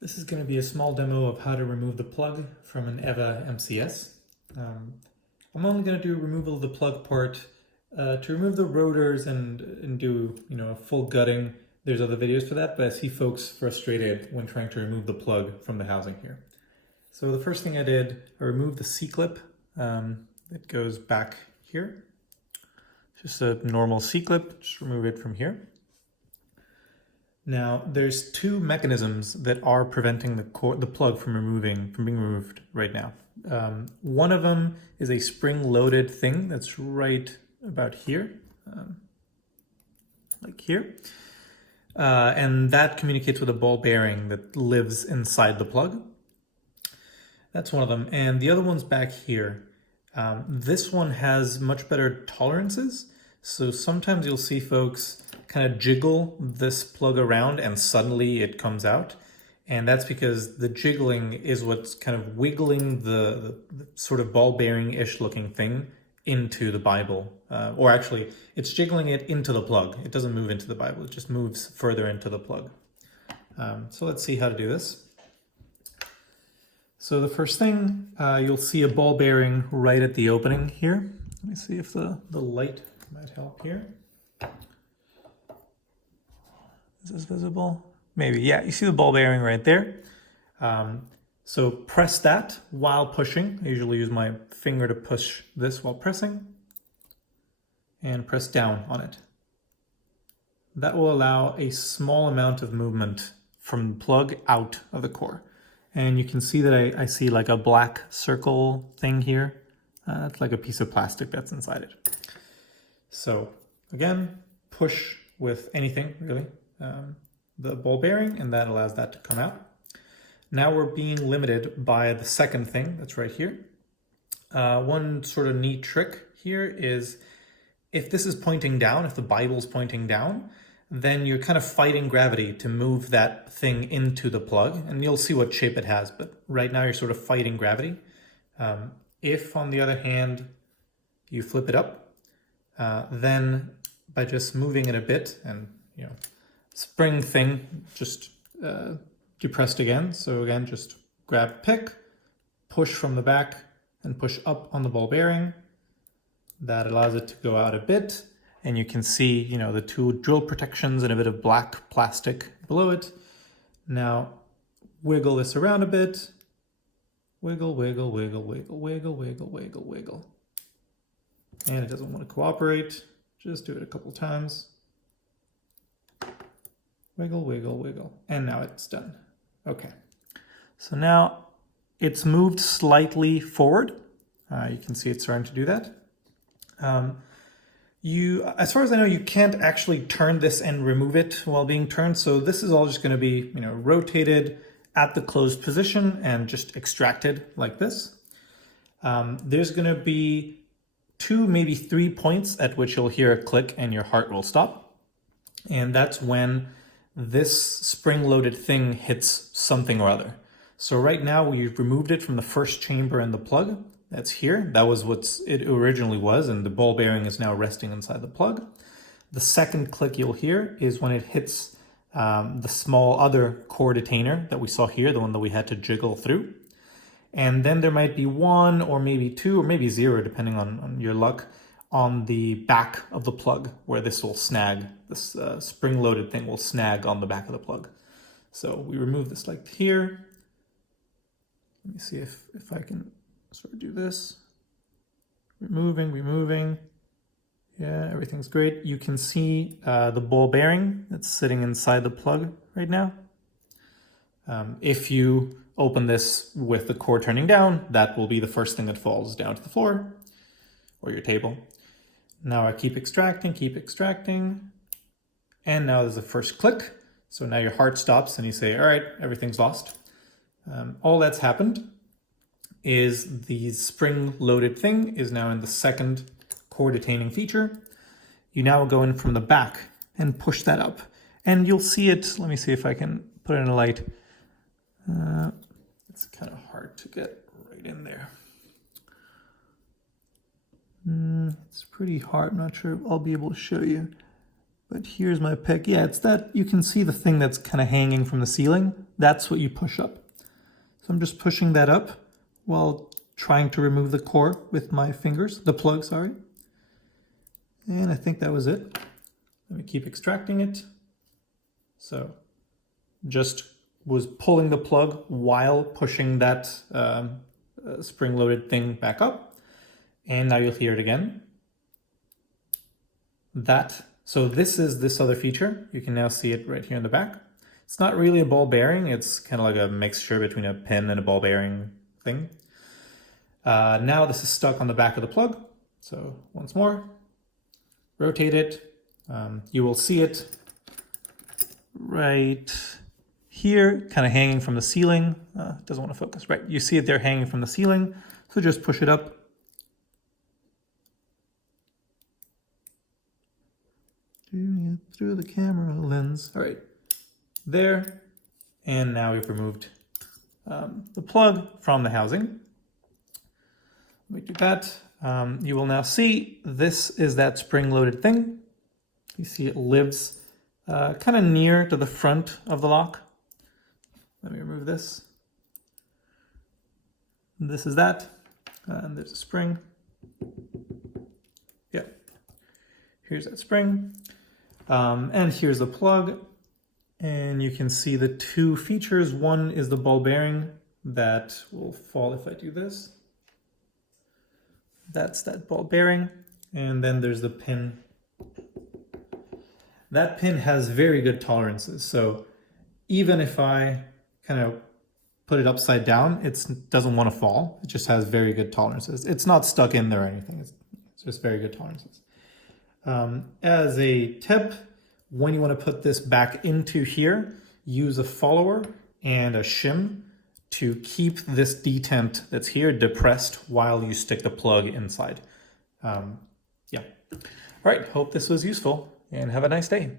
This is going to be a small demo of how to remove the plug from an EVVA MCS. I'm only going to do removal of the plug part to remove the rotors and do a full gutting. There's other videos for that, but I see folks frustrated when trying to remove the plug from the housing here. So the first thing I did, I removed the C-clip that goes back here. Just a normal C-clip, just remove it from here. Now, there's two mechanisms that are preventing the plug from being removed right now. One of them is a spring-loaded thing that's right about here, like here. And that communicates with a ball bearing that lives inside the plug. That's one of them. And the other one's back here. This one has much better tolerances. So sometimes you'll see folks kind of jiggle this plug around and suddenly it comes out. And that's because the jiggling is what's kind of wiggling the sort of ball bearing-ish looking thing into the Bible. Or actually, it's jiggling it into the plug. It doesn't move into the Bible. It just moves further into the plug. So let's see how to do this. So the first thing, you'll see a ball bearing right at the opening here. Let me see if the light might help here. Is this visible? Maybe, yeah, you see the ball bearing right there. So press that while pushing. I usually use my finger to push this while pressing. And press down on it. That will allow a small amount of movement from the plug out of the core. And you can see that I see like a black circle thing here. That's like a piece of plastic that's inside it. So again, push with anything really, the ball bearing, and that allows that to come out. Now we're being limited by the second thing that's right here. One sort of neat trick here is if this is pointing down, if the Bible's pointing down, then you're kind of fighting gravity to move that thing into the plug, and you'll see what shape it has, but right now you're sort of fighting gravity. If, on the other hand, you flip it up, then by just moving it a bit and, spring thing just depressed again. So again, just grab pick, push from the back, and push up on the ball bearing. That allows it to go out a bit. And you can see, the two drill protections and a bit of black plastic below it. Now, wiggle this around a bit. Wiggle, wiggle, wiggle, wiggle, wiggle, wiggle, wiggle, wiggle. And it doesn't want to cooperate. Just do it a couple times. Wiggle, wiggle, wiggle. And now it's done. Okay. So now it's moved slightly forward. You can see it's starting to do that. As far as I know, you can't actually turn this and remove it while being turned. So this is all just going to be, rotated at the closed position and just extracted like this. There's going to be 2, maybe 3 points at which you'll hear a click and your heart will stop. And that's when this spring-loaded thing hits something or other. So right now we've removed it from the first chamber in the plug. That's here. That was what it originally was, and the ball bearing is now resting inside the plug. The second click you'll hear is when it hits the small other core detainer that we saw here, the one that we had to jiggle through. And then there might be 1 or maybe 2 or maybe 0, depending on your luck, on the back of the plug where this will snag. This spring-loaded thing will snag on the back of the plug. So we remove this like here. Let me see if I can sort of do this. Removing. Yeah, everything's great. You can see the ball bearing that's sitting inside the plug right now. If you open this with the core turning down, that will be the first thing that falls down to the floor or your table. Now I keep extracting. And now there's the first click. So now your heart stops and you say, all right, everything's lost. All that's happened is the spring-loaded thing is now in the second core detaining feature. You now go in from the back and push that up. And you'll see it, let me see if I can put it in a light. It's kind of hard to get right in there. It's pretty hard, I'm not sure I'll be able to show you. But here's my pick. Yeah, it's that, you can see the thing that's kind of hanging from the ceiling. That's what you push up. So I'm just pushing that up while trying to remove the core with my fingers, the plug, sorry. And I think that was it. Let me keep extracting it. So just was pulling the plug while pushing that spring-loaded thing back up. And now you'll hear it again. So this is this other feature. You can now see it right here in the back. It's not really a ball bearing. It's kind of like a mixture between a pin and a ball bearing thing. Now this is stuck on the back of the plug. So once more, rotate it. You will see it right here, kind of hanging from the ceiling. Doesn't want to focus, right? You see it there hanging from the ceiling. So just push it up. Doing it through the camera lens. All right, there. And now we've removed the plug from the housing. Let me do that. You will now see this is that spring-loaded thing. You see it lives kind of near to the front of the lock. Let me remove this. This is that. And there's a spring. Yeah. Here's that spring. And here's the plug. And you can see the two features. One is the ball bearing that will fall if I do this. That's that ball bearing. And then there's the pin. That pin has very good tolerances. So even if I kind of put it upside down, it doesn't want to fall. It just has very good tolerances. It's not stuck in there or anything. It's just very good tolerances. As a tip, when you want to put this back into here, use a follower and a shim to keep this detent that's here depressed while you stick the plug inside. Yeah. All right, hope this was useful and have a nice day.